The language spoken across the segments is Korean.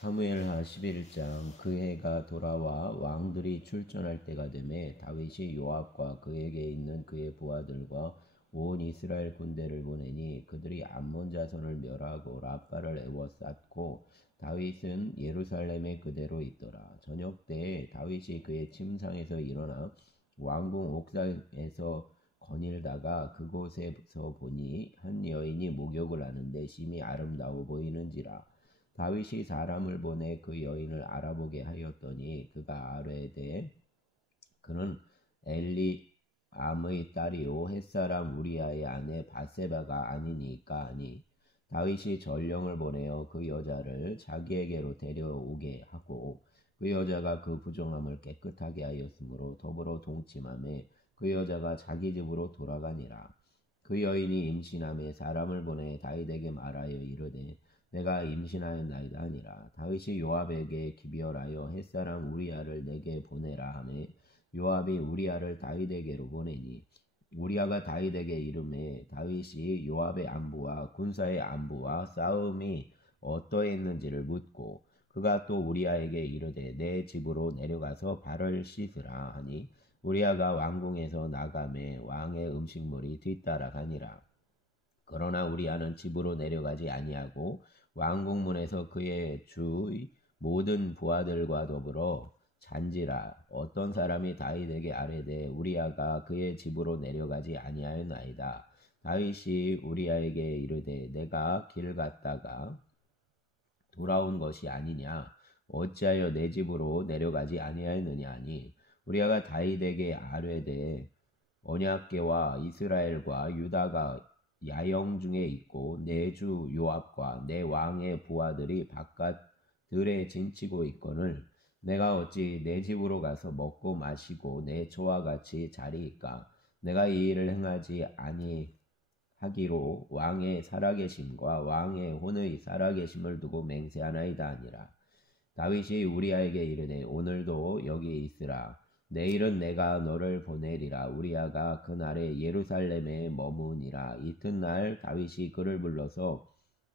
사무엘하 11장. 그 해가 돌아와 왕들이 출전할 때가 되매 다윗이 요압과 그에게 있는 그의 부하들과 온 이스라엘 군대를 보내니 그들이 암몬 자손을 멸하고 라빠를 에워쌌고 다윗은 예루살렘에 그대로 있더라. 저녁 때에 다윗이 그의 침상에서 일어나 왕궁 옥상에서 거닐다가 그곳에서 보니 한 여인이 목욕을 하는데 심히 아름다워 보이는지라. 다윗이 사람을 보내 그 여인을 알아보게 하였더니 그가 아뢰되 그는 엘리암의 딸이요 햇사람 우리아의 아내 바세바가 아니니까 하니 다윗이 전령을 보내어 그 여자를 자기에게로 데려오게 하고 그 여자가 그 부정함을 깨끗하게 하였으므로 더불어 동침하매 그 여자가 자기 집으로 돌아가니라. 그 여인이 임신함에 사람을 보내 다윗에게 말하여 이르되 내가 임신하였나이다 하니라. 다윗이 요압에게 기별하여 햇사람 우리아를 내게 보내라 하매 요압이 우리아를 다윗에게로 보내니 우리아가 다윗에게 이르매 다윗이 요압의 안부와 군사의 안부와 싸움이 어떠했는지를 묻고 그가 또 우리아에게 이르되 내 집으로 내려가서 발을 씻으라 하니 우리아가 왕궁에서 나가매 왕의 음식물이 뒤따라가니라. 그러나 우리아는 집으로 내려가지 아니하고 왕궁문에서 그의 주의 모든 부하들과 더불어 잔지라. 어떤 사람이 다윗에게 아뢰되 우리아가 그의 집으로 내려가지 아니하였나이다. 다윗이 우리아에게 이르되 내가 길 갔다가 돌아온 것이 아니냐. 어찌하여 내 집으로 내려가지 아니하였느냐 하니 우리아가 다윗에게 아뢰되 언약궤와 이스라엘과 유다가 야영 중에 있고 내 주 요압과 내 왕의 부하들이 바깥 들에 진치고 있거늘 내가 어찌 내 집으로 가서 먹고 마시고 내 처와 같이 자리이까. 내가 이 일을 행하지 아니하기로 왕의 살아계심과 왕의 혼의 살아계심을 두고 맹세하나이다 하니라. 다윗이 우리아에게 이르되 오늘도 여기 있으라. 내일은 내가 너를 보내리라. 우리아가 그날에 예루살렘에 머무니라. 이튿날 다윗이 그를 불러서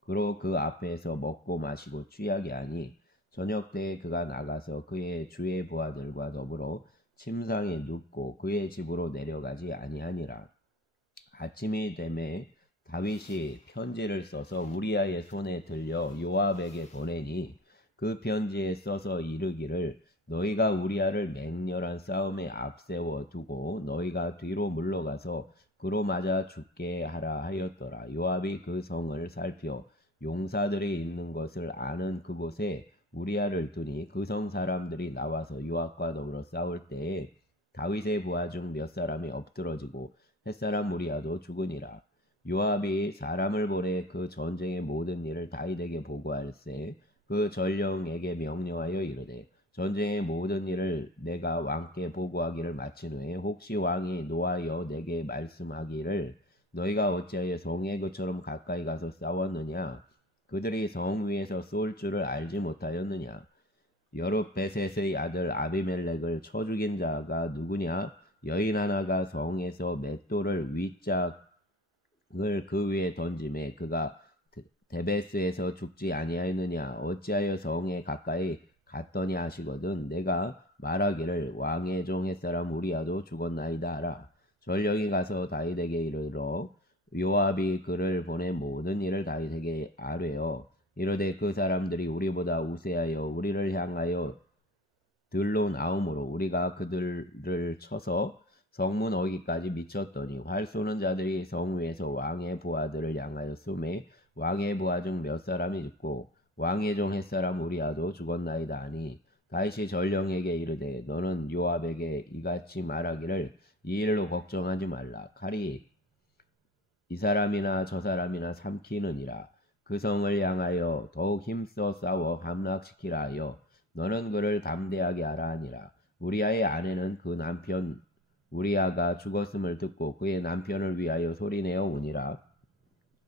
그로 그 앞에서 먹고 마시고 취하게 하니 저녁 때에 그가 나가서 그의 주의 부하들과 더불어 침상에 눕고 그의 집으로 내려가지 아니하니라. 아침이 되매 다윗이 편지를 써서 우리아의 손에 들려 요압에게 보내니 그 편지에 써서 이르기를 너희가 우리아를 맹렬한 싸움에 앞세워 두고 너희가 뒤로 물러가서 그로 맞아 죽게 하라 하였더라. 요압이 그 성을 살펴 용사들이 있는 것을 아는 그곳에 우리아를 두니 그 성 사람들이 나와서 요압과 더불어 싸울 때에 다윗의 부하 중 몇 사람이 엎드러지고 햇사람 우리아도 죽으니라. 요압이 사람을 보내 그 전쟁의 모든 일을 다윗에게 보고할세 그 전령에게 명령하여 이르되 전쟁의 모든 일을 내가 왕께 보고하기를 마친 후에 혹시 왕이 노하여 내게 말씀하기를 너희가 어찌하여 성에 그처럼 가까이 가서 싸웠느냐. 그들이 성 위에서 쏠 줄을 알지 못하였느냐. 여룻베셋의 아들 아비멜렉을 쳐 죽인 자가 누구냐. 여인 하나가 성에서 맷돌을 윗짝을 그 위에 던짐에 그가 데베스에서 죽지 아니하였느냐. 어찌하여 성에 가까이 갔더냐 하시거든 내가 말하기를 왕의 종 햇사람 우리아도 죽었나이다 하라. 전령이 가서 다윗에게 이르러 요압이 그를 보내 모든 일을 다윗에게 아뢰어 이르되 그 사람들이 우리보다 우세하여 우리를 향하여 들로 나오므로 우리가 그들을 쳐서 성문 어기까지 미쳤더니 활 쏘는 자들이 성 위에서 왕의 부하들을 향하여 쏘매 왕의 부하 중 몇 사람이 죽고 왕의 종 햇사람 우리아도 죽었나이다 하니 다윗이 전령에게 이르되 너는 요압에게 이같이 말하기를 이 일로 걱정하지 말라. 칼이 이 사람이나 저 사람이나 삼키느니라. 그 성을 향하여 더욱 힘써 싸워 함락시키라 하여 너는 그를 담대하게 하라 하니라. 우리아의 아내는 그 남편 우리아가 죽었음을 듣고 그의 남편을 위하여 소리내어 우니라.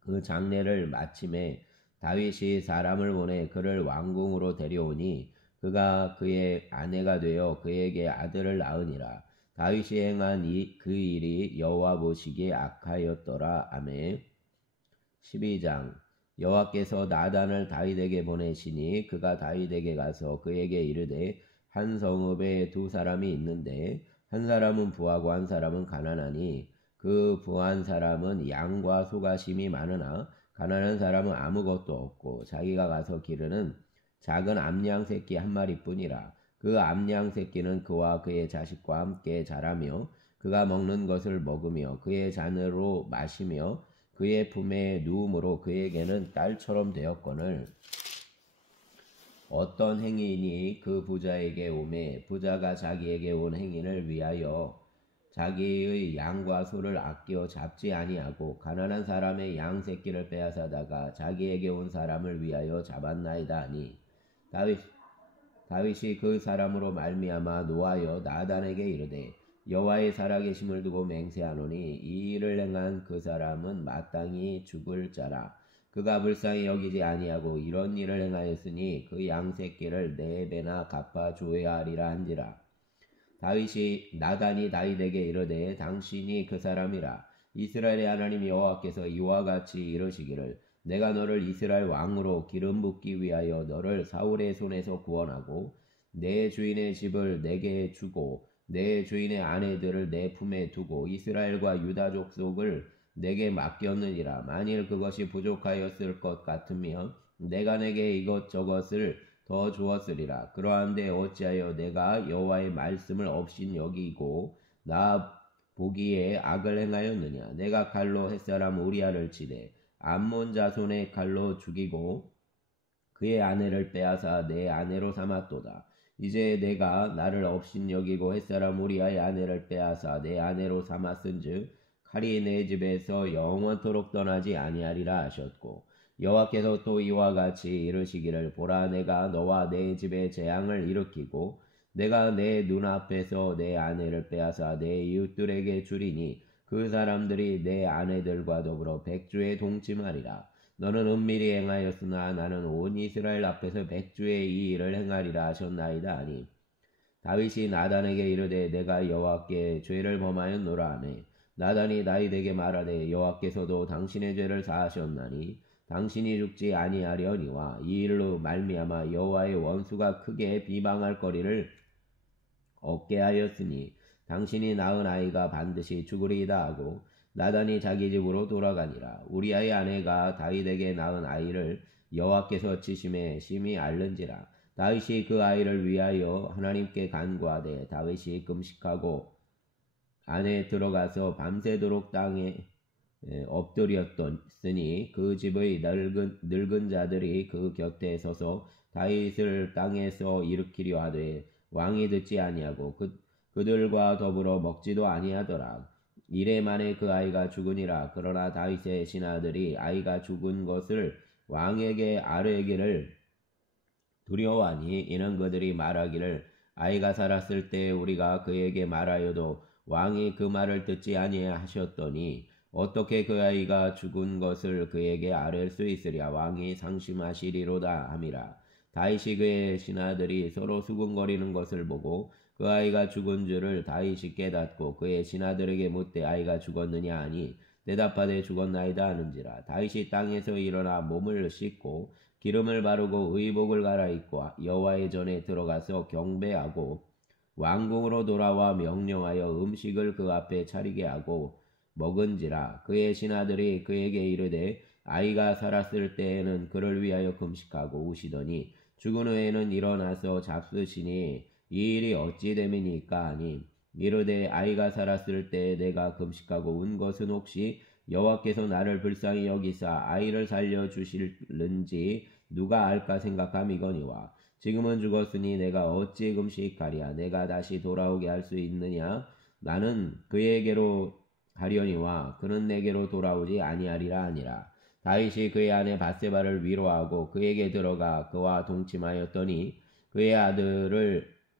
그 장례를 마침에 다윗이 사람을 보내 그를 왕궁으로 데려오니 그가 그의 아내가 되어 그에게 아들을 낳으니라. 다윗이 행한 그 일이 여호와 보시기에 악하였더라. 아멘. 12장. 여호와께서 나단을 다윗에게 보내시니 그가 다윗에게 가서 그에게 이르되 한 성읍에 두 사람이 있는데 한 사람은 부하고 한 사람은 가난하니 그 부한 사람은 양과 소가 심이 많으나 가난한 사람은 아무것도 없고 자기가 가서 기르는 작은 암양 새끼 한 마리뿐이라. 그 암양 새끼는 그와 그의 자식과 함께 자라며 그가 먹는 것을 먹으며 그의 잔으로 마시며 그의 품에 누움으로 그에게는 딸처럼 되었거늘 어떤 행인이 그 부자에게 오매 부자가 자기에게 온 행인을 위하여 자기의 양과 소를 아껴 잡지 아니하고 가난한 사람의 양 새끼를 빼앗아다가 자기에게 온 사람을 위하여 잡았나이다 하니 다윗이 그 사람으로 말미암아 노하여 나단에게 이르되 여호와의 살아계심을 두고 맹세하노니 이 일을 행한 그 사람은 마땅히 죽을 자라. 그가 불쌍히 여기지 아니하고 이런 일을 행하였으니 그 양 새끼를 4배나 갚아 주어야 하리라 한지라. 나단이 다윗에게 이르되 당신이 그 사람이라. 이스라엘의 하나님 여호와께서 이와 같이 이르시기를 내가 너를 이스라엘 왕으로 기름 붓기 위하여 너를 사울의 손에서 구원하고 내 주인의 집을 내게 주고 내 주인의 아내들을 내 품에 두고 이스라엘과 유다 족속을 내게 맡겼느니라. 만일 그것이 부족하였을 것 같으면 내가 내게 이것저것을 더 주었으리라. 그러한데 어찌하여 내가 여호와의 말씀을 없인 여기고 나 보기에 악을 행하였느냐. 내가 칼로 햇사람 우리아를 치되 암몬 자손의 칼로 죽이고 그의 아내를 빼앗아 내 아내로 삼았도다. 이제 내가 나를 없인 여기고 햇사람 우리아의 아내를 빼앗아 내 아내로 삼았은즉 칼이 내 집에서 영원토록 떠나지 아니하리라 하셨고 여호와께서 또 이와 같이 이르시기를 보라 내가 너와 내 집에 재앙을 일으키고 내가 내 눈앞에서 내 아내를 빼앗아 내 이웃들에게 주리니 그 사람들이 내 아내들과 더불어 백주에 동침하리라. 너는 은밀히 행하였으나 나는 온 이스라엘 앞에서 백주의 이 일을 행하리라 하셨나이다 하니 다윗이 나단에게 이르되 내가 여호와께 죄를 범하였노라 하매 나단이 다윗에게 말하되 여호와께서도 당신의 죄를 사하셨나니 당신이 죽지 아니하려니와 이 일로 말미암아 여호와의 원수가 크게 비방할 거리를 얻게 하였으니 당신이 낳은 아이가 반드시 죽으리이다 하고 나단이 자기 집으로 돌아가니라. 우리아의 아내가 다윗에게 낳은 아이를 여호와께서 치심에 심히 앓는지라. 다윗이 그 아이를 위하여 하나님께 간구하되 다윗이 금식하고 안에 들어가서 밤새도록 땅에 엎드렸더니 그 집의 늙은 자들이 그 곁에 서서 다윗을 땅에서 일으키려 하되 왕이 듣지 아니하고 그들과 더불어 먹지도 아니하더라. 이래 만에 그 아이가 죽으니라. 그러나 다윗의 신하들이 아이가 죽은 것을 왕에게 아뢰기를 두려워하니 이는 그들이 말하기를 아이가 살았을 때 우리가 그에게 말하여도 왕이 그 말을 듣지 아니하셨더니 어떻게 그 아이가 죽은 것을 그에게 아뢰 수 있으랴. 왕이 상심하시리로다 함이라. 다윗이 그의 신하들이 서로 수군거리는 것을 보고 그 아이가 죽은 줄을 다윗이 깨닫고 그의 신하들에게 묻되 아이가 죽었느냐 하니 대답하되 죽었나이다 하는지라. 다윗이 땅에서 일어나 몸을 씻고 기름을 바르고 의복을 갈아입고 여호와의 전에 들어가서 경배하고 왕궁으로 돌아와 명령하여 음식을 그 앞에 차리게 하고 먹은지라. 그의 신하들이 그에게 이르되 아이가 살았을 때에는 그를 위하여 금식하고 우시더니 죽은 후에는 일어나서 잡수시니 이 일이 어찌 됨이니까 하니 이르되 아이가 살았을 때 내가 금식하고 운 것은 혹시 여호와께서 나를 불쌍히 여기사 아이를 살려주실는지 누가 알까 생각함이거니와 지금은 죽었으니 내가 어찌 금식하랴. 내가 다시 돌아오게 할 수 있느냐. 나는 그에게로 가려니와 그는 내게로 돌아오지 아니하리라 하니라. 다윗이 그의 아내 밧세바를 위로하고 그에게 들어가 그와 동침하였더니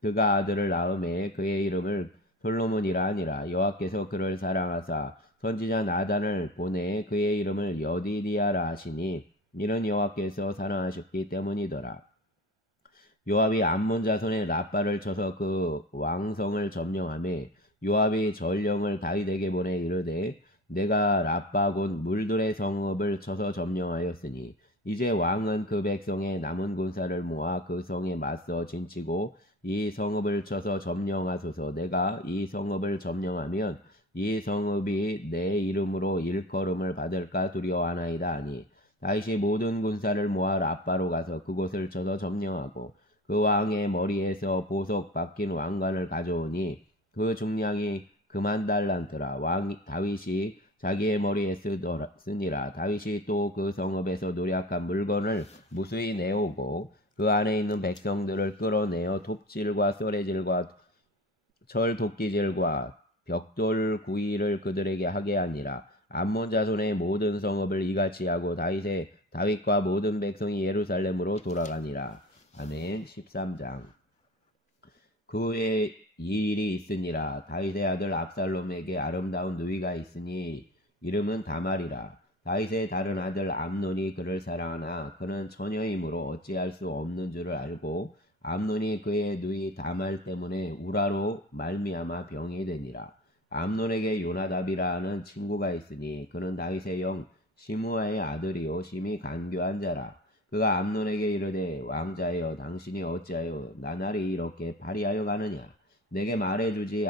그가 아들을 낳음에 그의 이름을 솔로몬이라 하니라. 여호와께서 그를 사랑하사 선지자 나단을 보내 그의 이름을 여디디아라 하시니 이는 여호와께서 사랑하셨기 때문이더라. 요압이 암몬 자손의 라빠를 쳐서 그 왕성을 점령하매 요압이 전령을 다윗에게 보내 이르되 내가 라빠 곧 물들의 성읍을 쳐서 점령하였으니 이제 왕은 그 백성의 남은 군사를 모아 그 성에 맞서 진치고 이 성읍을 쳐서 점령하소서. 내가 이 성읍을 점령하면 이 성읍이 내 이름으로 일컬음을 받을까 두려워하나이다 하니 다윗이 모든 군사를 모아 라빠로 가서 그곳을 쳐서 점령하고 그 왕의 머리에서 보석 박힌 왕관을 가져오니 그 중량이 그만 달란트라. 왕 다윗이 자기의 머리에 쓰니라. 다윗이 또 그 성읍에서 노략한 물건을 무수히 내오고 그 안에 있는 백성들을 끌어내어 톱질과 쏘레질과 철도끼질과 벽돌 구이를 그들에게 하게 하니라. 암몬 자손의 모든 성읍을 이같이 하고 다윗과 모든 백성이 예루살렘으로 돌아가니라. 아멘. 13장. 그 후에 이 일이 있으니라. 다윗의 아들 압살롬에게 아름다운 누이가 있으니 이름은 다말이라. 다윗의 다른 아들 암논이 그를 사랑하나 그는 처녀이므로 어찌할 수 없는 줄을 알고 암논이 그의 누이 다말 때문에 우라로 말미암아 병이 되니라. 암논에게 요나답이라 하는 친구가 있으니 그는 다윗의 형 시므아의 아들이요 심히 간교한 자라. 그가 암논에게 이르되 왕자여 당신이 어찌하여 나날이 이렇게 파리하여 가느냐. 내게 말해주지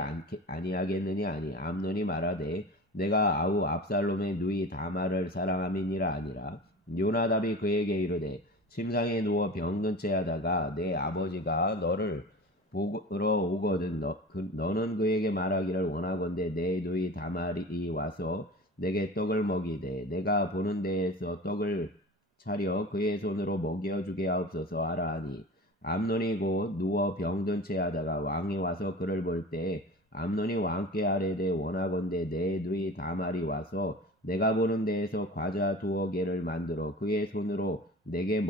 아니하겠느냐 하니 암논이 말하되 내가 아우 압살롬의 누이 다말을 사랑함이니라 아니라. 요나답이 그에게 이르되 침상에 누워 병든 채 하다가 내 아버지가 너를 보러 오거든 너는 그에게 말하기를 원하건대 내 누이 다말이 와서 내게 떡을 먹이되 내가 보는 데에서 떡을 차려 그의 손으로 먹여주게 하옵소서 하라 하니 암논이 곧 누워 병든 채 하다가 왕이 와서 그를 볼 때 암논이 왕께 아뢰되 원하건대 내 누이 다말이 와서 내가 보는 데에서 과자 2개를 만들어 그의 손으로 내게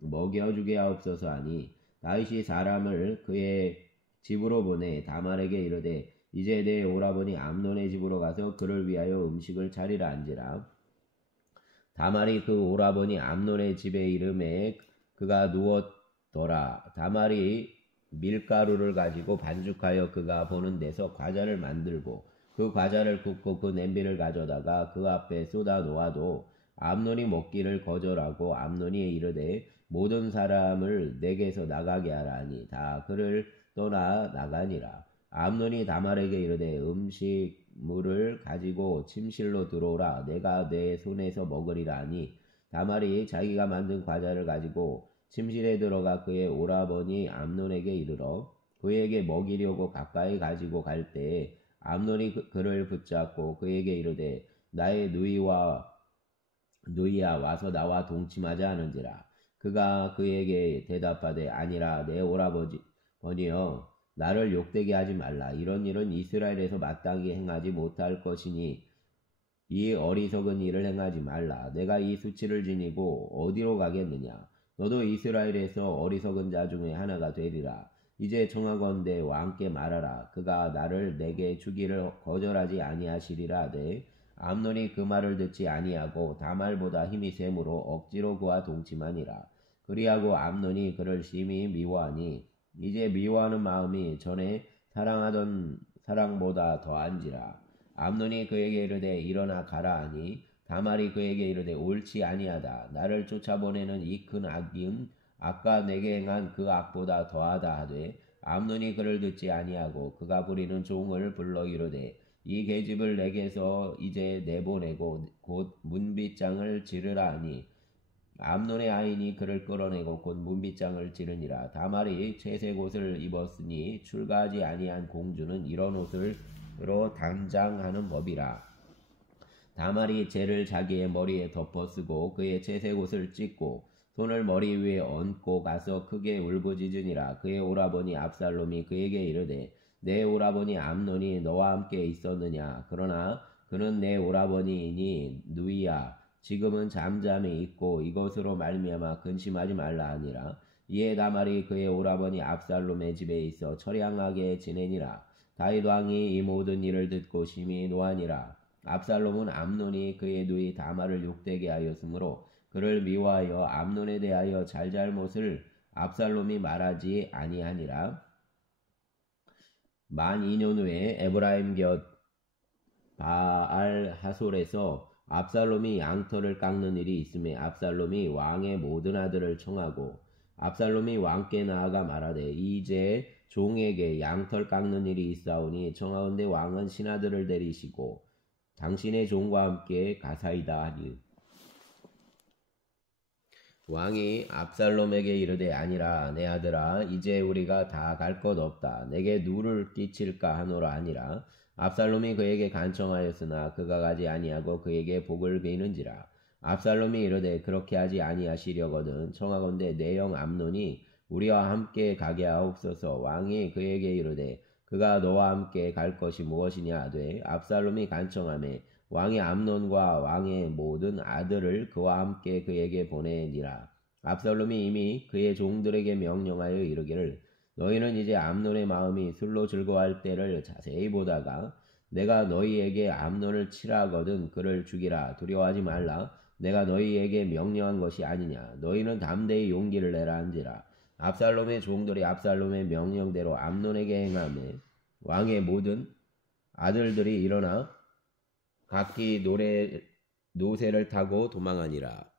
먹여주게 하옵소서 하니 다윗이 사람을 그의 집으로 보내 다말에게 이르되 이제 내 오라버니 암논의 집으로 가서 그를 위하여 음식을 차리라 한지라. 다말이 그 오라버니 암논의 집에 이름에 그가 누웠더라. 다말이 밀가루를 가지고 반죽하여 그가 보는 데서 과자를 만들고 그 과자를 굽고 그 냄비를 가져다가 그 앞에 쏟아 놓아도 암논이 먹기를 거절하고 암논이 이르되 모든 사람을 내게서 나가게 하라 하니 다 그를 떠나 나가니라. 암논이 다말에게 이르되 음식물을 가지고 침실로 들어오라. 내가 내 손에서 먹으리라 하니 다말이 자기가 만든 과자를 가지고 침실에 들어가 그의 오라버니 암논에게 이르러 그에게 먹이려고 가까이 가지고 갈 때에 암논이 그를 붙잡고 그에게 이르되 나의 누이야 와서 나와 동침하자 하는지라. 그가 그에게 대답하되 아니라 내 오라버니여 나를 욕되게 하지 말라. 이런 일은 이스라엘에서 마땅히 행하지 못할 것이니 이 어리석은 일을 행하지 말라. 내가 이 수치를 지니고 어디로 가겠느냐. 너도 이스라엘에서 어리석은 자 중에 하나가 되리라. 이제 청하건대 왕께 말하라. 그가 나를 내게 주기를 거절하지 아니하시리라 하되 암논이 그 말을 듣지 아니하고 다말보다 힘이 세므로 억지로 그와 동침하니라. 그리하고 암논이 그를 심히 미워하니 이제 미워하는 마음이 전에 사랑하던 사랑보다 더한지라. 암논이 그에게 이르되 일어나 가라 하니 다말이 그에게 이르되 옳지 아니하다. 나를 쫓아보내는 이 큰 악은 아까 내게 행한 그 악보다 더하다 하되 암논이 그를 듣지 아니하고 그가 부리는 종을 불러 이르되 이 계집을 내게서 이제 내보내고 곧 문빗장을 지르라 하니 암논의 아인이 그를 끌어내고 곧 문빗장을 지르니라. 다말이 채색 옷을 입었으니 출가하지 아니한 공주는 이런 옷으로 단장하는 법이라. 다말이 재를 자기의 머리에 덮어쓰고 그의 채색 옷을 찢고 손을 머리 위에 얹고 가서 크게 울부짖으니라. 그의 오라버니 압살롬이 그에게 이르되 내 오라버니 암논이 너와 함께 있었느냐. 그러나 그는 내 오라버니이니 누이야. 지금은 잠잠히 있고 이것으로 말미암아 근심하지 말라 하니라. 이에 다말이 그의 오라버니 압살롬의 집에 있어 처량하게 지내니라. 다윗 왕이 이 모든 일을 듣고 심히 노하니라. 압살롬은 암논이 그의 누이 다말을 욕되게 하였으므로 그를 미워하여 암논에 대하여 잘잘못을 압살롬이 말하지 아니하니라. 만 2년 후에 에브라임 곁 바알 하솔에서 압살롬이 양털을 깎는 일이 있음에 압살롬이 왕의 모든 아들을 청하고 압살롬이 왕께 나아가 말하되 이제 종에게 양털 깎는 일이 있사오니 청하건대 왕은 신하들을 데리시고 당신의 종과 함께 가사이다 하니 왕이 압살롬에게 이르되 아니라 내 아들아 이제 우리가 다 갈 것 없다. 내게 누를 끼칠까 하노라 아니라 압살롬이 그에게 간청하였으나 그가 가지 아니하고 그에게 복을 비는지라. 압살롬이 이르되 그렇게 하지 아니하시려거든 청하건대 내 형 암논이 우리와 함께 가게 하옵소서. 왕이 그에게 이르되 그가 너와 함께 갈 것이 무엇이냐 하되 압살롬이 간청하매 왕이 암논과 왕의 모든 아들을 그와 함께 그에게 보내니라. 압살롬이 이미 그의 종들에게 명령하여 이르기를 너희는 이제 암논의 마음이 술로 즐거워할 때를 자세히 보다가 내가 너희에게 암논을 치라 하거든 그를 죽이라. 두려워하지 말라. 내가 너희에게 명령한 것이 아니냐. 너희는 담대히 용기를 내라 한지라. 압살롬의 종들이 압살롬의 명령대로 암논에게 행하며 왕의 모든 아들들이 일어나 각기 노새를 타고 도망하니라.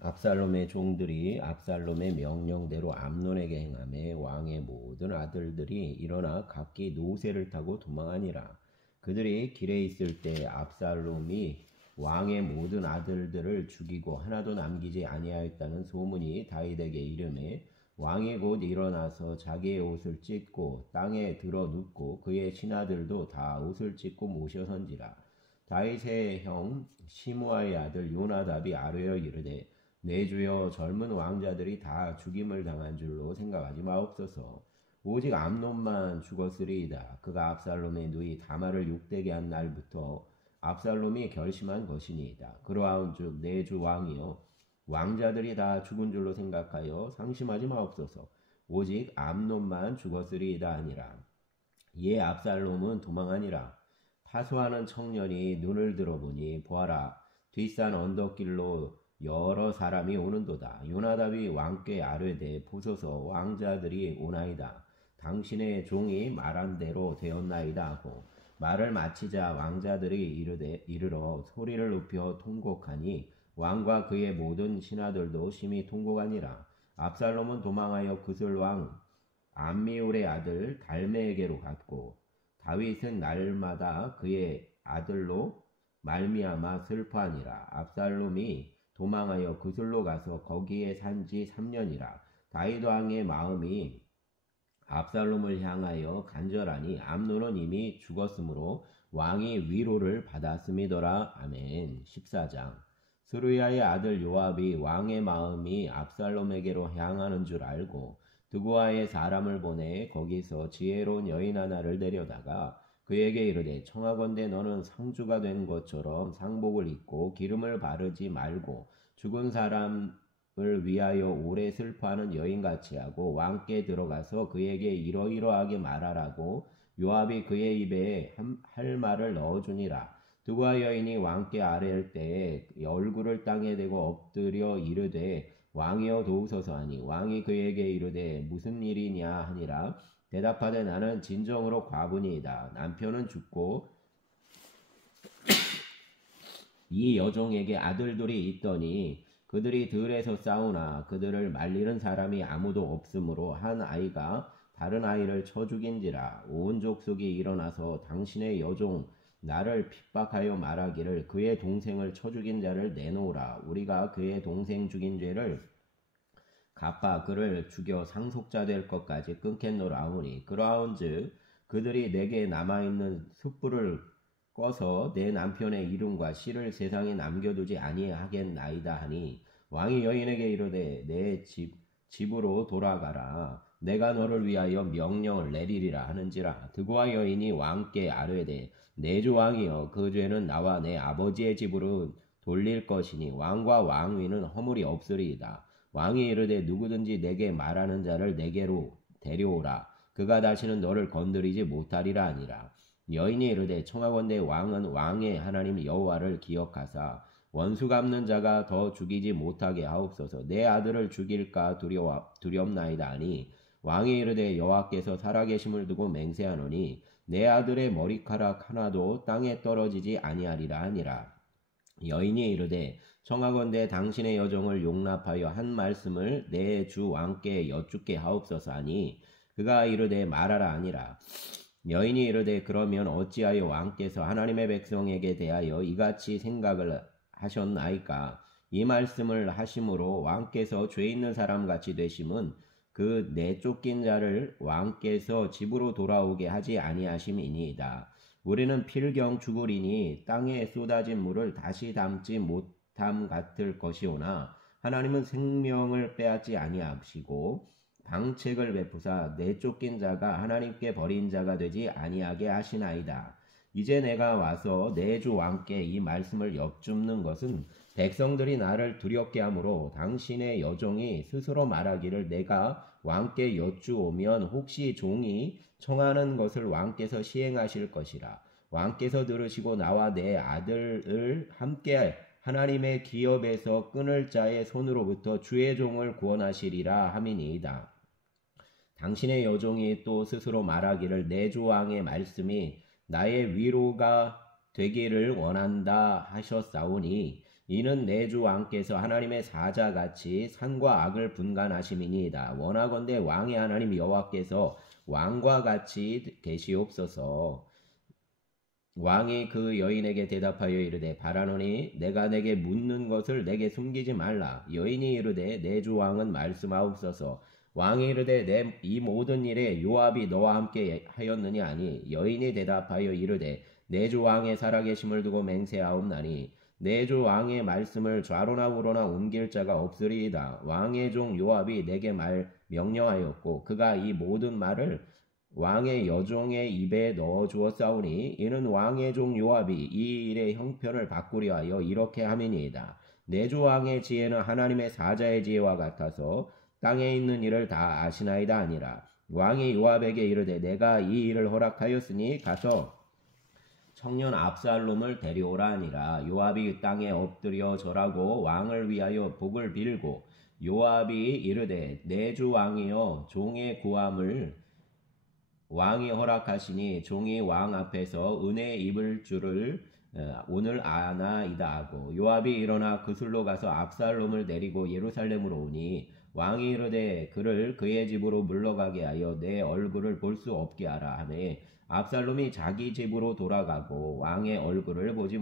압살롬의 종들이 압살롬의 명령대로 암논에게 행하며 왕의 모든 아들들이 일어나 각기 노새를 타고 도망하니라. 그들이 길에 있을 때 압살롬이 왕의 모든 아들들을 죽이고 하나도 남기지 아니하였다는 소문이 다윗에게 이르매 왕이 곧 일어나서 자기의 옷을 찢고 땅에 들어 눕고 그의 신하들도 다 옷을 찢고 모셔선지라. 다윗의 형 시므아의 아들 요나답이 아뢰어 이르되 내 주여 젊은 왕자들이 다 죽임을 당한 줄로 생각하지 마옵소서. 오직 암논만 죽었으리이다. 그가 압살롬의 누이 다말을 욕되게 한 날부터 압살롬이 결심한 것이니이다. 그러하온즉 내 주 왕이여 왕자들이 다 죽은 줄로 생각하여 상심하지 마옵소서. 오직 암논만 죽었으리이다 하니라. 이에 압살롬은 도망하니라. 파수하는 청년이 눈을 들어보니 보아라 뒷산 언덕길로 여러 사람이 오는도다. 요나답이 왕께 아뢰되 보소서 왕자들이 오나이다. 당신의 종이 말한 대로 되었나이다 하고 말을 마치자 왕자들이 이르러 소리를 높여 통곡하니 왕과 그의 모든 신하들도 심히 통곡하니라. 압살롬은 도망하여 구슬왕 암미울의 아들 달메에게로 갔고 다윗은 날마다 그의 아들로 말미암아 슬퍼하니라. 압살롬이 도망하여 구슬로 가서 거기에 산지 3년이라. 다윗 왕의 마음이 압살롬을 향하여 간절하니 암논은 이미 죽었으므로 왕이 위로를 받았음이더라. 아멘. 14장. 스루야의 아들 요압이 왕의 마음이 압살롬에게로 향하는 줄 알고 드고아의 사람을 보내 거기서 지혜로운 여인 하나를 데려다가 그에게 이르되 청하건대 너는 상주가 된 것처럼 상복을 입고 기름을 바르지 말고 죽은 사람을 위하여 오래 슬퍼하는 여인같이 하고 왕께 들어가서 그에게 이러이러하게 말하라고 요압이 그의 입에 할 말을 넣어주니라. 드고아 여인이 왕께 아뢰할 때에 얼굴을 땅에 대고 엎드려 이르되 왕이여 도우소서 하니 왕이 그에게 이르되 무슨 일이냐 하니라. 대답하되 나는 진정으로 과부니이다. 남편은 죽고 이 여종에게 아들들이 있더니 그들이 들에서 싸우나 그들을 말리는 사람이 아무도 없으므로 한 아이가 다른 아이를 쳐 죽인지라. 온 족속이 일어나서 당신의 여종 나를 핍박하여 말하기를 그의 동생을 쳐 죽인 자를 내놓으라. 우리가 그의 동생 죽인 죄를 갚아 그를 죽여 상속자 될 것까지 끊겠노라 하오니 그러하온즉 그들이 내게 남아있는 숯불을 꺼서 내 남편의 이름과 씨를 세상에 남겨두지 아니하겠나이다 하니 왕이 여인에게 이르되 내 집으로 돌아가라. 내가 너를 위하여 명령을 내리리라 하는지라. 드고아 여인이 왕께 아뢰되 내 주 왕이여 그 죄는 나와 내 아버지의 집으로 돌릴 것이니 왕과 왕위는 허물이 없으리이다. 왕이 이르되 누구든지 내게 말하는 자를 내게로 데려오라. 그가 다시는 너를 건드리지 못하리라 하니라. 여인이 이르되 청하건대 왕은 왕의 하나님 여호와를 기억하사 원수 갚는 자가 더 죽이지 못하게 하옵소서. 내 아들을 죽일까 두렵나이다 하니 왕이 이르되 여호와께서 살아계심을 두고 맹세하노니 내 아들의 머리카락 하나도 땅에 떨어지지 아니하리라 하니라. 여인이 이르되 청하건대 당신의 여종을 용납하여 한 말씀을 내 주 왕께 여쭙게 하옵소서 하니 그가 이르되 말하라 하니라. 여인이 이르되 그러면 어찌하여 왕께서 하나님의 백성에게 대하여 이같이 생각을 하셨나이까? 이 말씀을 하심으로 왕께서 죄 있는 사람같이 되심은 그 내쫓긴 자를 왕께서 집으로 돌아오게 하지 아니하심이니이다. 우리는 필경 죽으리니 땅에 쏟아진 물을 다시 담지 못함 같을 것이오나 하나님은 생명을 빼앗지 아니하시고 방책을 베푸사 내쫓긴 자가 하나님께 버린 자가 되지 아니하게 하시나이다. 이제 내가 와서 내 주 왕께 이 말씀을 여쭙는 것은 백성들이 나를 두렵게 하므로 당신의 여종이 스스로 말하기를 내가 왕께 여쭈오면 혹시 종이 청하는 것을 왕께서 시행하실 것이라. 왕께서 들으시고 나와 내 아들을 함께 하나님의 기업에서 끊을 자의 손으로부터 주의 종을 구원하시리라 함이니이다. 당신의 여종이 또 스스로 말하기를 내 주 왕의 말씀이 나의 위로가 되기를 원한다 하셨사오니 이는 내 주 왕께서 하나님의 사자같이 산과 악을 분간하심이니이다. 원하건대 왕의 하나님 여호와께서 왕과 같이 계시옵소서. 왕이 그 여인에게 대답하여 이르되 바라노니 내가 내게 묻는 것을 내게 숨기지 말라. 여인이 이르되 내 주 왕은 말씀하옵소서. 왕이 이르되 내 이 모든 일에 요압이 너와 함께 하였느냐 하니 여인이 대답하여 이르되 내 주 왕의 살아계심을 두고 맹세하옵나니 내 주 왕의 말씀을 좌로나 우로나 옮길 자가 없으리이다. 왕의 종 요압이 내게 명령하였고 그가 이 모든 말을 왕의 여종의 입에 넣어 주었사오니 이는 왕의 종 요압이 이 일의 형편을 바꾸려 하여 이렇게 함이니이다. 내 주 왕의 지혜는 하나님의 사자의 지혜와 같아서 땅에 있는 일을 다 아시나이다 아니라. 왕이 요압에게 이르되 내가 이 일을 허락하였으니 가서 청년 압살롬을 데려오라 하니라. 요압이 땅에 엎드려 절하고 왕을 위하여 복을 빌고 요압이 이르되 내 주 왕이여 종의 구함을 왕이 허락하시니 종이 왕 앞에서 은혜 입을 줄을 오늘 아나이다 하고 요압이 일어나 그술로 가서 압살롬을 데리고 예루살렘으로 오니 왕이 이르되 그를 그의 집으로 물러가게 하여 내 얼굴을 볼 수 없게 하라 하매 압살롬이 자기 집으로 돌아가고 왕의 얼굴을 보지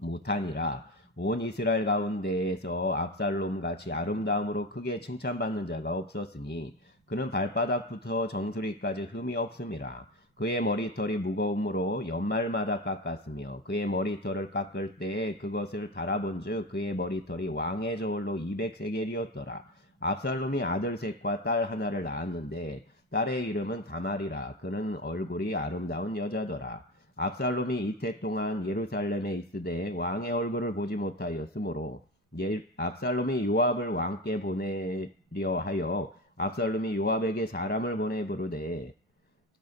못하니라. 온 이스라엘 가운데에서 압살롬 같이 아름다움으로 크게 칭찬받는 자가 없었으니 그는 발바닥부터 정수리까지 흠이 없음이라. 그의 머리털이 무거움으로 연말마다 깎았으며 그의 머리털을 깎을 때에 그것을 달아본즉 그의 머리털이 왕의 저울로 200세겔이었더라. 압살롬이 아들 셋과 딸 하나를 낳았는데 딸의 이름은 다말이라. 그는 얼굴이 아름다운 여자더라. 압살롬이 이태 동안 예루살렘에 있으되 왕의 얼굴을 보지 못하였으므로 압살롬이 요압을 왕께 보내려 하여 압살롬이 요압에게 사람을 보내 부르되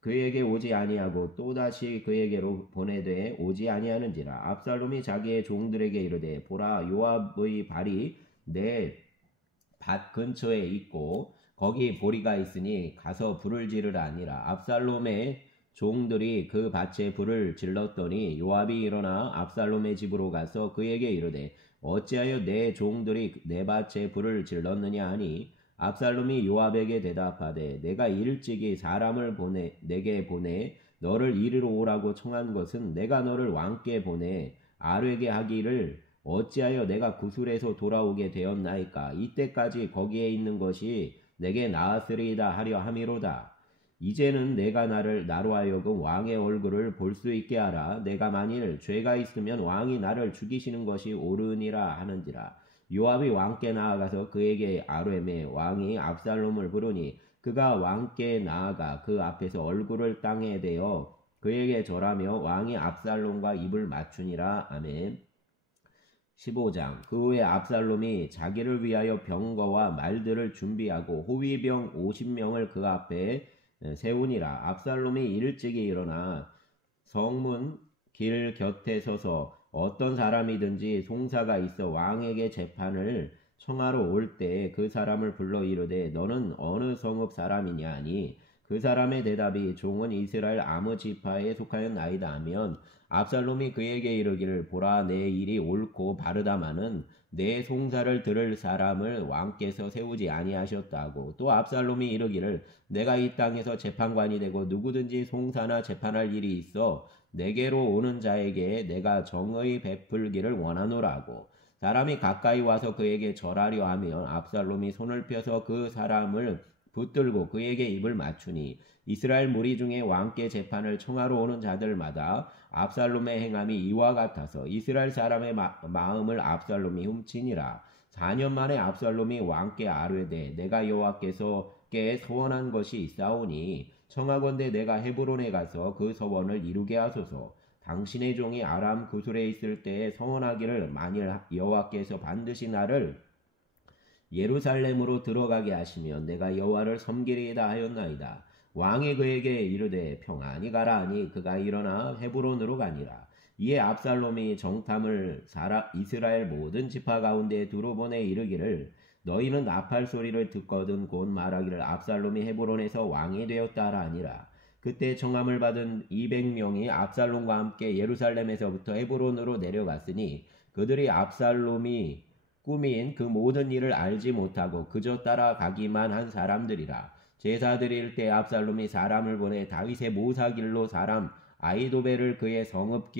그에게 오지 아니하고 또다시 그에게로 보내되 오지 아니하는지라. 압살롬이 자기의 종들에게 이르되 보라 요압의 발이 내 밭 근처에 있고 거기 보리가 있으니 가서 불을 지르라 하니라. 압살롬의 종들이 그 밭에 불을 질렀더니 요압이 일어나 압살롬의 집으로 가서 그에게 이르되 어찌하여 내 종들이 내 밭에 불을 질렀느냐 하니 압살롬이 요압에게 대답하되 내가 일찍이 사람을 내게 보내 너를 이리로 오라고 청한 것은 내가 너를 왕께 보내 아뢰게 하기를 어찌하여 내가 구술에서 돌아오게 되었나이까. 이때까지 거기에 있는 것이 내게 나았으리이다 하려 함이로다. 이제는 내가 나로 하여금 왕의 얼굴을 볼 수 있게 하라. 내가 만일 죄가 있으면 왕이 나를 죽이시는 것이 옳으니라 하는지라. 요압이 왕께 나아가서 그에게 아뢰매 왕이 압살롬을 부르니 그가 왕께 나아가 그 앞에서 얼굴을 땅에 대어 그에게 절하며 왕이 압살롬과 입을 맞추니라. 아멘. 15장. 그 후에 압살롬이 자기를 위하여 병거와 말들을 준비하고 호위병 50명을 그 앞에 세우니라. 압살롬이 일찍이 일어나 성문 길 곁에 서서 어떤 사람이든지 송사가 있어 왕에게 재판을 청하러 올 때 그 사람을 불러 이르되 너는 어느 성읍 사람이냐 하니 그 사람의 대답이 종은 이스라엘 아무 지파에 속하였나이다 하면 압살롬이 그에게 이르기를 보라 내 일이 옳고 바르다마는 내 송사를 들을 사람을 왕께서 세우지 아니하셨다고 또 압살롬이 이르기를 내가 이 땅에서 재판관이 되고 누구든지 송사나 재판할 일이 있어 내게로 오는 자에게 내가 정의 베풀기를 원하노라고 사람이 가까이 와서 그에게 절하려 하면 압살롬이 손을 펴서 그 사람을 붙들고 그에게 입을 맞추니 이스라엘 무리 중에 왕께 재판을 청하러 오는 자들마다 압살롬의 행함이 이와 같아서 이스라엘 사람의 마음을 압살롬이 훔치니라. 4년 만에 압살롬이 왕께 아뢰되 내가 여호와께서께 서원한 것이 있사오니 청하건대 내가 헤브론에 가서 그 서원을 이루게 하소서. 당신의 종이 아람 구술에 있을 때에 서원하기를 만일 여호와께서 반드시 나를 예루살렘으로 들어가게 하시면 내가 여호와를 섬기리이다 하였나이다. 왕이 그에게 이르되 평안히 가라 하니 그가 일어나 헤브론으로 가니라. 이에 압살롬이 정탐을 이스라엘 모든 지파 가운데 두루 보내 이르기를 너희는 나팔 소리를 듣거든 곧 말하기를 압살롬이 헤브론에서 왕이 되었다라 하니라. 그때 청함을 받은 200명이 압살롬과 함께 예루살렘에서부터 헤브론으로 내려갔으니 그들이 압살롬이 꾸민 그 모든 일을 알지 못하고 그저 따라가기만 한 사람들이라. 제사 드릴 때 압살롬이 사람을 보내 다윗의 모사길로 사람 아히도벨을 그의 성읍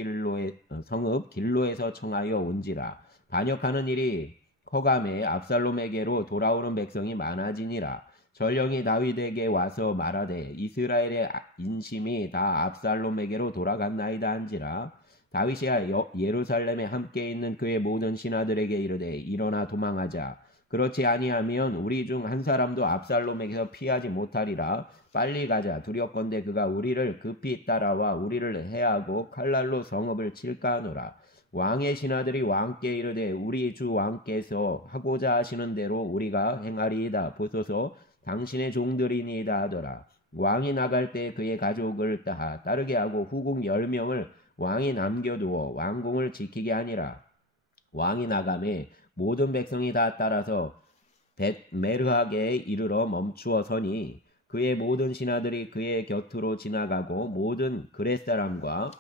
길로에서 청하여 온지라. 반역하는 일이 허감에 압살롬에게로 돌아오는 백성이 많아지니라. 전령이 다윗에게 와서 말하되 이스라엘의 인심이 다 압살롬에게로 돌아갔나이다 한지라. 다윗이 예루살렘에 함께 있는 그의 모든 신하들에게 이르되 일어나 도망하자. 그렇지 아니하면 우리 중 한 사람도 압살롬에게서 피하지 못하리라. 빨리 가자. 두렵건대 그가 우리를 급히 따라와 우리를 해하고 칼날로 성읍을 칠까 하노라. 왕의 신하들이 왕께 이르되 우리 주 왕께서 하고자 하시는 대로 우리가 행하리이다. 보소서 당신의 종들이니이다 하더라. 왕이 나갈 때 그의 가족을 따르게 하고 후궁 10명을 왕이 남겨두어 왕궁을 지키게 하니라. 왕이 나가매 모든 백성이 다 따라서 벳메르하게 이르러 멈추어 서니 그의 모든 신하들이 그의 곁으로 지나가고 모든 그렛 사람과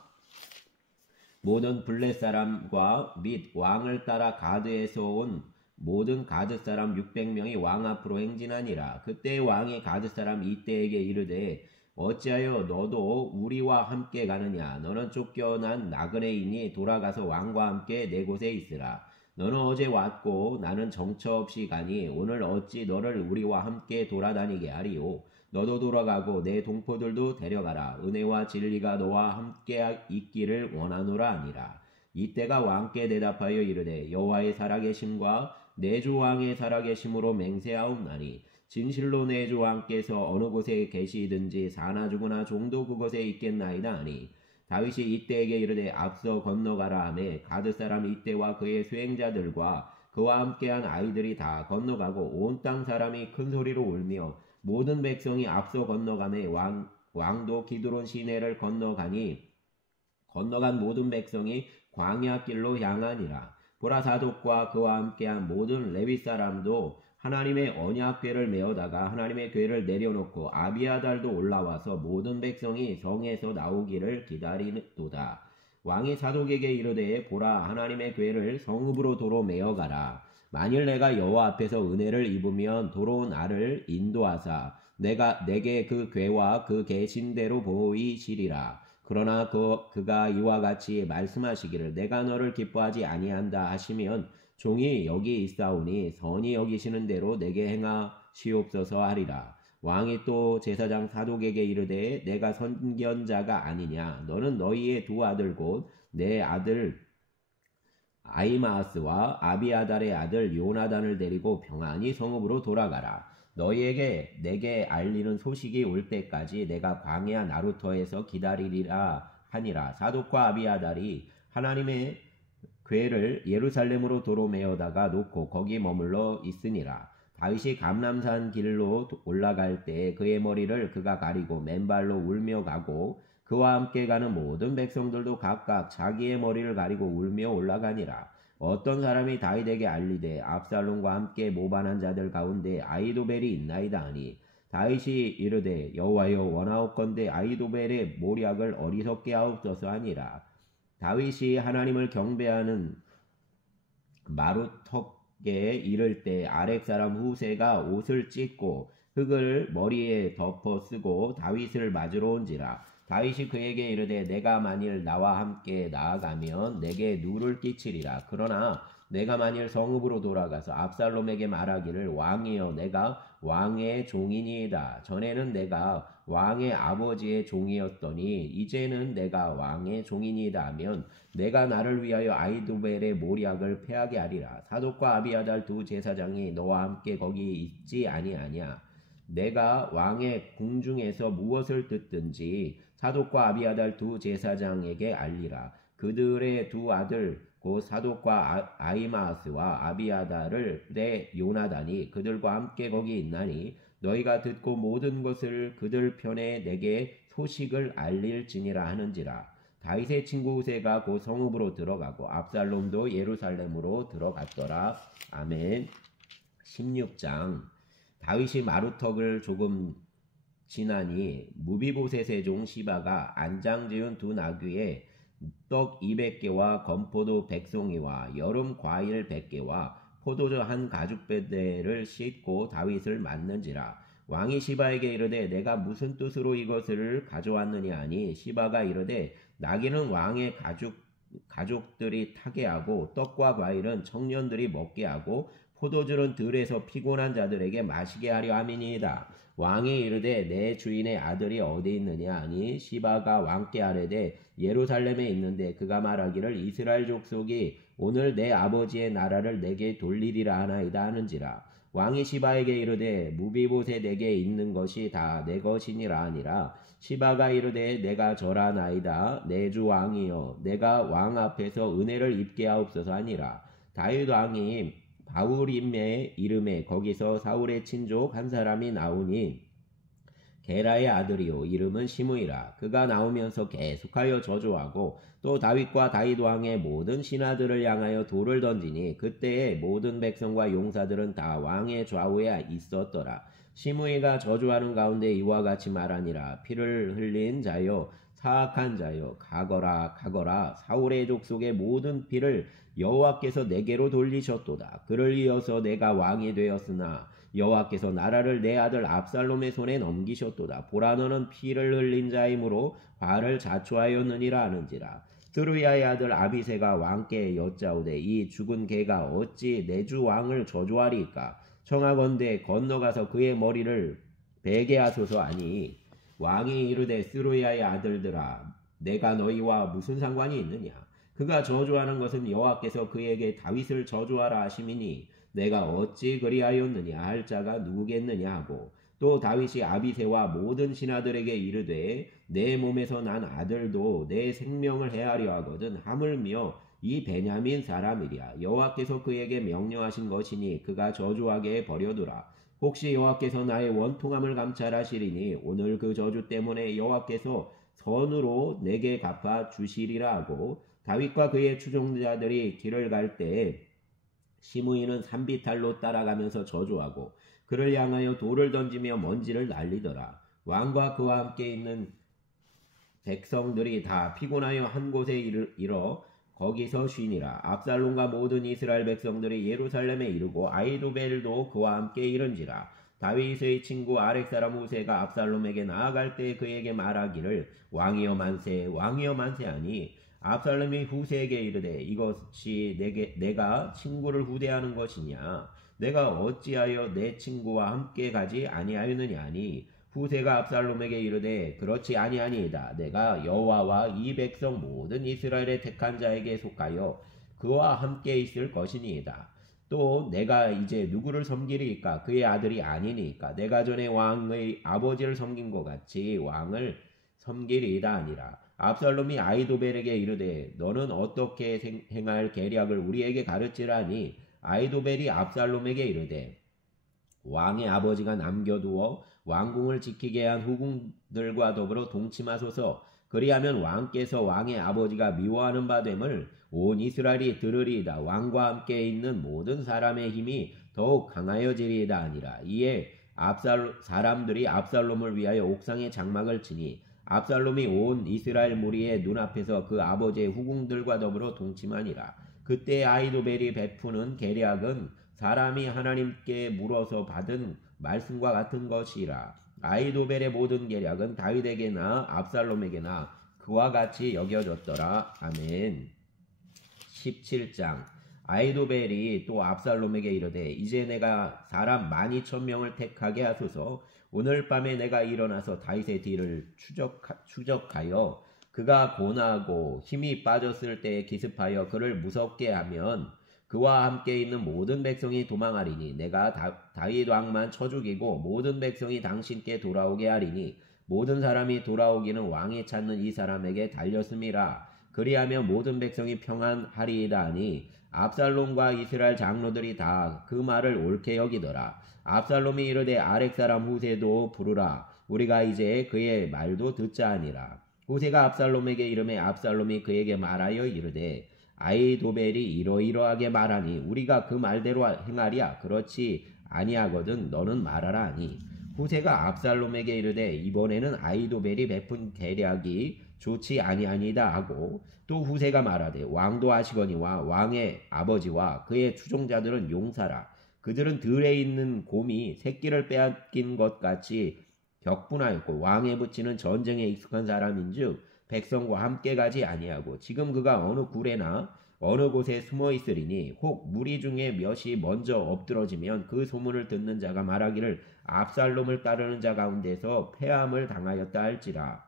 모든 블렛 사람과 및 왕을 따라 가드에서 온 모든 가드 사람 600명이 왕 앞으로 행진하니라. 그때 왕이 가드 사람 이때에게 이르되 어찌하여 너도 우리와 함께 가느냐? 너는 쫓겨난 나그네이니 돌아가서 왕과 함께 내 곳에 있으라. 너는 어제 왔고 나는 정처 없이 가니 오늘 어찌 너를 우리와 함께 돌아다니게 하리오? 너도 돌아가고 내 동포들도 데려가라. 은혜와 진리가 너와 함께 있기를 원하노라 하니라. 이때가 왕께 대답하여 이르되 여호와의 살아계심과 내 주 왕의 살아계심으로 맹세하옵나니 진실로 내 주 왕께서 어느 곳에 계시든지 사나 죽으나 종도 그곳에 있겠나이다 하니 다윗이 이때에게 이르되 앞서 건너가라 하매 가드 사람 이때와 그의 수행자들과 그와 함께한 아이들이 다 건너가고 온 땅 사람이 큰 소리로 울며 모든 백성이 앞서 건너가매 왕도 기드론 시내를 건너간 모든 백성이 광야 길로 향하니라. 보라 사독과 그와 함께한 모든 레위 사람도 하나님의 언약궤를 메어다가 하나님의 궤를 내려놓고 아비아달도 올라와서 모든 백성이 성에서 나오기를 기다리도다. 왕이 사독에게 이르되 보라 하나님의 궤를 성읍으로 도로 메어가라. 만일 내가 여호와 앞에서 은혜를 입으면 도로 나를 인도하사 내게 그 궤와 그 계신대로 보이시리라. 그러나 그가 이와 같이 말씀하시기를 내가 너를 기뻐하지 아니한다 하시면 종이 여기 있사오니 선히 여기시는 대로 내게 행하시옵소서 하리라. 왕이 또 제사장 사독에게 이르되 내가 선견자가 아니냐? 너는 너희의 두 아들 곧 내 아들 아히마아스와 아비아달의 아들 요나단을 데리고 평안히 성읍으로 돌아가라. 너희에게 내게 알리는 소식이 올 때까지 내가 광야 나루터에서 기다리리라 하니라. 사독과 아비아달이 하나님의 궤를 예루살렘으로 도로 메어다가 놓고 거기 머물러 있으니라. 다윗이 감람산 길로 올라갈 때 그의 머리를 그가 가리고 맨발로 울며 가고 그와 함께 가는 모든 백성들도 각각 자기의 머리를 가리고 울며 올라가니라. 어떤 사람이 다윗에게 알리되 압살롬과 함께 모반한 자들 가운데 아히도벨이 있나이다 하니 다윗이 이르되 여호와여 원하옵건대 아히도벨의 모략을 어리석게 하옵소서 하니라. 다윗이 하나님을 경배하는 마루턱에 이를 때 아렉 사람 후세가 옷을 찢고 흙을 머리에 덮어 쓰고 다윗을 맞으러 온지라. 다윗이 그에게 이르되 내가 만일 나와 함께 나아가면 내게 누를 끼치리라. 그러나 내가 만일 성읍으로 돌아가서 압살롬에게 말하기를 왕이여 내가 왕의 종이니이다. 전에는 내가 왕의 아버지의 종이었더니 이제는 내가 왕의 종이니이다 하면 내가 나를 위하여 아히도벨의 모략을 패하게 하리라. 사독과 아비아달 두 제사장이 너와 함께 거기 있지 아니하냐. 내가 왕의 궁중에서 무엇을 듣든지 사독과 아비아달 두 제사장에게 알리라. 그들의 두 아들 곧 사독과 아히마아스와 아비아달을 내 요나단이 그들과 함께 거기 있나니 너희가 듣고 모든 것을 그들 편에 내게 소식을 알릴지니라 하는지라. 다윗의 친구 우세가 곧 성읍으로 들어가고 압살롬도 예루살렘으로 들어갔더라. 아멘. 16장. 다윗이 마루턱을 조금 지나니 무비보셋의 종 시바가 안장 지은 두 나귀에 떡 200개와 건포도 100송이와 여름 과일 100개와 포도주 한 가죽배대를 싣고 다윗을 맞는지라. 왕이 시바에게 이르되 내가 무슨 뜻으로 이것을 가져왔느냐 하니 시바가 이르되 나귀는 왕의 가족들이 타게 하고 떡과 과일은 청년들이 먹게 하고 포도주는 들에서 피곤한 자들에게 마시게 하려 함이니이다. 왕이 이르되 내 주인의 아들이 어디 있느냐 하니 시바가 왕께 아뢰되 예루살렘에 있는데 그가 말하기를 이스라엘 족속이 오늘 내 아버지의 나라를 내게 돌리리라 하나이다 하는지라. 왕이 시바에게 이르되 무비보셋에게 있는 것이 다 내 것이니라 하니라. 시바가 이르되 내가 절하나이다. 내 주 왕이여 내가 왕 앞에서 은혜를 입게 하옵소서 하니라. 다윗 왕이 바울임의 이름에 거기서 사울의 친족 한 사람이 나오니 게라의 아들이요 이름은 시므이라. 그가 나오면서 계속하여 저주하고 또 다윗과 다윗 왕의 모든 신하들을 향하여 돌을 던지니 그때에 모든 백성과 용사들은 다 왕의 좌우에 있었더라. 시므이가 저주하는 가운데 이와 같이 말하니라. 피를 흘린 자여 사악한 자여 가거라 가거라. 사울의 족속의 모든 피를 여호와께서 내게로 돌리셨도다. 그를 이어서 내가 왕이 되었으나 여호와께서 나라를 내 아들 압살롬의 손에 넘기셨도다. 보라 너는 피를 흘린 자이므로 화를 자초하였느니라 하는지라. 스루야의 아들 아비새가 왕께 여짜오되 이 죽은 개가 어찌 내 주 왕을 저주하리까. 청하건대 건너가서 그의 머리를 베게 하소서 하니 왕이 이르되 스루야의 아들들아 내가 너희와 무슨 상관이 있느냐. 그가 저주하는 것은 여호와께서 그에게 다윗을 저주하라 하심이니 내가 어찌 그리하였느냐 할 자가 누구겠느냐 하고 또 다윗이 아비새와 모든 신하들에게 이르되 내 몸에서 난 아들도 내 생명을 해하려 하거든 하물며 이 베냐민 사람이랴. 여호와께서 그에게 명령하신 것이니 그가 저주하게 버려두라. 혹시 여호와께서 나의 원통함을 감찰하시리니 오늘 그 저주 때문에 여호와께서 선으로 내게 갚아 주시리라 하고 다윗과 그의 추종자들이 길을 갈 때에 시므이는 산비탈로 따라가면서 저주하고 그를 향하여 돌을 던지며 먼지를 날리더라. 왕과 그와 함께 있는 백성들이 다 피곤하여 한 곳에 이르러 거기서 쉬니라. 압살롬과 모든 이스라엘 백성들이 예루살렘에 이르고 아히도벨도 그와 함께 이른지라. 다윗의 친구 아렉 사람 후세가 압살롬에게 나아갈 때 그에게 말하기를 왕이여 만세 왕이여 만세하니 압살롬이 후세에게 이르되 이것이 내가 친구를 후대하는 것이냐. 내가 어찌하여 내 친구와 함께 가지 아니하였느냐 하니 후세가 압살롬에게 이르되 그렇지 아니하니이다. 내가 여호와와 이 백성 모든 이스라엘의 택한 자에게 속하여 그와 함께 있을 것이니이다. 또 내가 이제 누구를 섬기리이까. 그의 아들이 아니니까 내가 전에 왕의 아버지를 섬긴 것 같이 왕을 섬기리이다 하니라. 압살롬이 아히도벨에게 이르되 너는 어떻게 행할 계략을 우리에게 가르치라니. 아히도벨이 압살롬에게 이르되 왕의 아버지가 남겨두어 왕궁을 지키게 한 후궁들과 더불어 동침하소서. 그리하면 왕께서 왕의 아버지가 미워하는 바 됨을 온 이스라엘이 들으리이다. 왕과 함께 있는 모든 사람의 힘이 더욱 강하여지리이다 하니라. 이에 사람들이 압살롬을 위하여 옥상에 장막을 치니 압살롬이 온 이스라엘 무리의 눈앞에서 그 아버지의 후궁들과 더불어 동침하니라. 그때 아히도벨이 베푸는 계략은 사람이 하나님께 물어서 받은 말씀과 같은 것이라. 아히도벨의 모든 계략은 다윗에게나 압살롬에게나 그와 같이 여겨졌더라. 아멘. 17장. 아히도벨이 또 압살롬에게 이르되 이제 내가 사람 12,000명을 택하게 하소서. 오늘 밤에 내가 일어나서 다윗의 뒤를 추적하여 그가 고나고 힘이 빠졌을 때에 기습하여 그를 무섭게 하면 그와 함께 있는 모든 백성이 도망하리니 내가 다윗 왕만 쳐 죽이고 모든 백성이 당신께 돌아오게 하리니 모든 사람이 돌아오기는 왕이 찾는 이 사람에게 달렸음이라. 그리하면 모든 백성이 평안하리이다 하니 압살롬과 이스라엘 장로들이 다 그 말을 옳게 여기더라. 압살롬이 이르되 아렉 사람 후세도 부르라. 우리가 이제 그의 말도 듣자 하니라. 후세가 압살롬에게 이르매 압살롬이 그에게 말하여 이르되 아히도벨이 이러이러하게 말하니 우리가 그 말대로 행하랴. 그렇지 아니하거든 너는 말하라 하니 후세가 압살롬에게 이르되 이번에는 아히도벨이 베푼 계략이 좋지 아니하니다 하고 또 후세가 말하되 왕도 아시거니와 왕의 아버지와 그의 추종자들은 용사라. 그들은 들에 있는 곰이 새끼를 빼앗긴 것 같이 격분하였고 왕에 붙이는 전쟁에 익숙한 사람인즉 백성과 함께 가지 아니하고 지금 그가 어느 굴에나 어느 곳에 숨어 있으리니 혹 무리 중에 몇이 먼저 엎드러지면 그 소문을 듣는 자가 말하기를 압살롬을 따르는 자 가운데서 패함을 당하였다 할지라.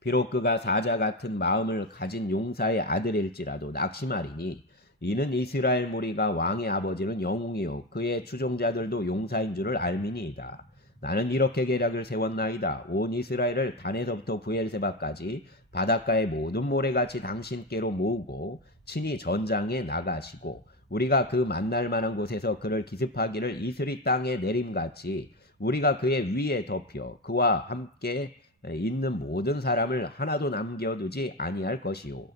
비록 그가 사자 같은 마음을 가진 용사의 아들일지라도 낙심하리니 이는 이스라엘 무리가 왕의 아버지는 영웅이요 그의 추종자들도 용사인 줄을 알미니이다. 나는 이렇게 계략을 세웠나이다. 온 이스라엘을 단에서부터 부엘세바까지 바닷가의 모든 모래같이 당신께로 모으고 친히 전장에 나가시고 우리가 그 만날 만한 곳에서 그를 기습하기를 이스리 땅에 내림같이 우리가 그의 위에 덮여 그와 함께 있는 모든 사람을 하나도 남겨두지 아니할 것이요.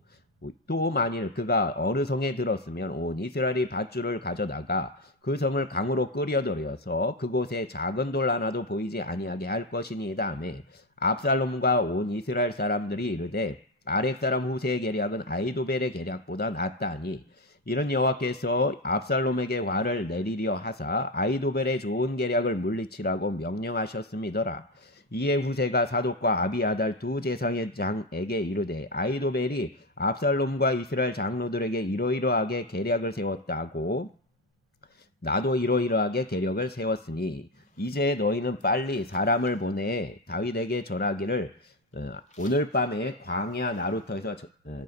또 만일 그가 어느 성에 들었으면 온 이스라엘이 밧줄을 가져다가 그 성을 강으로 끓여들여서 그곳에 작은 돌 하나도 보이지 아니하게 할 것이니이다 하며 압살롬과 온 이스라엘 사람들이 이르되 아렉 사람 후세의 계략은 아히도벨의 계략보다 낫다니 이런 여호와께서 압살롬에게 화를 내리려 하사 아히도벨의 좋은 계략을 물리치라고 명령하셨음이더라. 이에 후세가 사독과 아비아달 두 제사의 장에게 이르되 아히도벨이 압살롬과 이스라엘 장로들에게 이러이러하게 계략을 세웠다고 나도 이러이러하게 계략을 세웠으니 이제 너희는 빨리 사람을 보내 다윗에게 전하기를 오늘 밤에 광야 나루터에서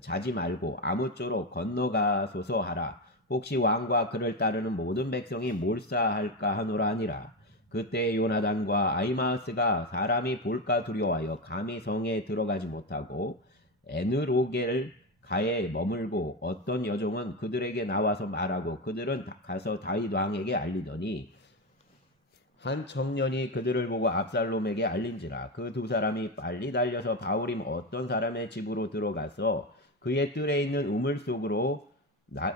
자지 말고 아무쪼록 건너가소서 하라. 혹시 왕과 그를 따르는 모든 백성이 몰사할까 하노라 하니라. 그때 요나단과 아히마아스가 사람이 볼까 두려워하여 감히 성에 들어가지 못하고 에느로겔 가에 머물고 어떤 여종은 그들에게 나와서 말하고 그들은 가서 다윗 왕에게 알리더니 한 청년이 그들을 보고 압살롬에게 알린지라. 그 두 사람이 빨리 달려서 바울임 어떤 사람의 집으로 들어가서 그의 뜰에 있는 우물 속으로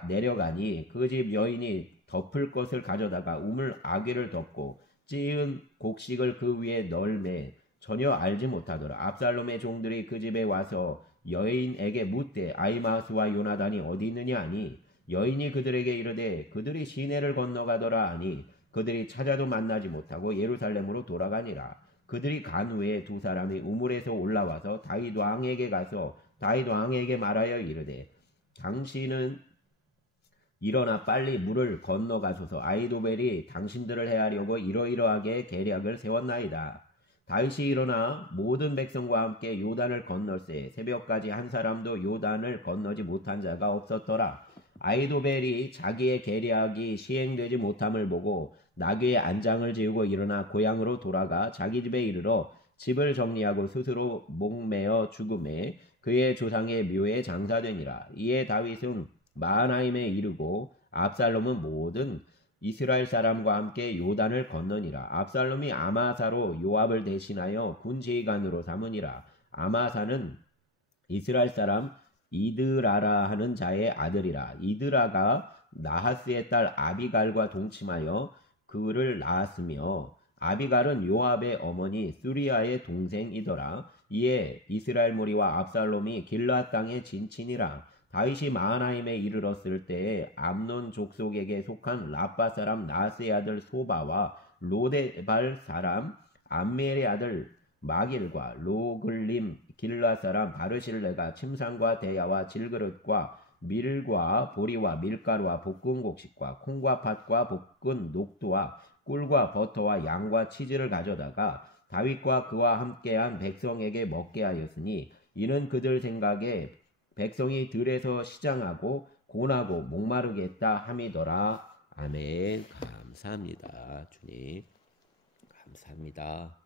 내려가니 그 집 여인이 덮을 것을 가져다가 우물 아귀를 덮고 찌은 곡식을 그 위에 널매 전혀 알지 못하더라. 압살롬의 종들이 그 집에 와서 여인에게 묻되 아히마스와 요나단이 어디 있느냐 하니 여인이 그들에게 이르되 그들이 시내를 건너가더라 하니 그들이 찾아도 만나지 못하고 예루살렘으로 돌아가니라. 그들이 간 후에 두 사람이 우물에서 올라와서 다윗 왕에게 가서 다윗 왕에게 말하여 이르되 당신은 일어나 빨리 물을 건너가소서. 아히도벨이 당신들을 해하려고 이러이러하게 계략을 세웠나이다. 다윗이 일어나 모든 백성과 함께 요단을 건널세 새벽까지 한 사람도 요단을 건너지 못한 자가 없었더라. 아히도벨이 자기의 계략이 시행되지 못함을 보고 나귀의 안장을 지우고 일어나 고향으로 돌아가 자기 집에 이르러 집을 정리하고 스스로 목매어 죽음에 그의 조상의 묘에 장사되니라. 이에 다윗은 마하나임에 이르고 압살롬은 모든 이스라엘 사람과 함께 요단을 건너니라. 압살롬이 아마사로 요압을 대신하여 군지휘관으로 삼으니라. 아마사는 이스라엘 사람 이드라라 하는 자의 아들이라. 이드라가 나하스의 딸 아비갈과 동침하여 그를 낳았으며 아비갈은 요압의 어머니 수리아의 동생이더라. 이에 이스라엘 무리와 압살롬이 길르앗 땅에 진친이라. 다윗이 마하나임에 이르렀을 때에 암논 족속에게 속한 라빠 사람 나스의 아들 소바와 로데발 사람 암미엘의 아들 마길과 로글림 길르앗 사람 바르실레가 침상과 대야와 질그릇과 밀과 보리와 밀가루와 볶은 곡식과 콩과 팥과 볶은 녹두와 꿀과 버터와 양과 치즈를 가져다가 다윗과 그와 함께한 백성에게 먹게 하였으니 이는 그들 생각에 백성이 들에서 시장하고 고나고 목마르겠다 함이더라. 아멘. 감사합니다. 주님 감사합니다.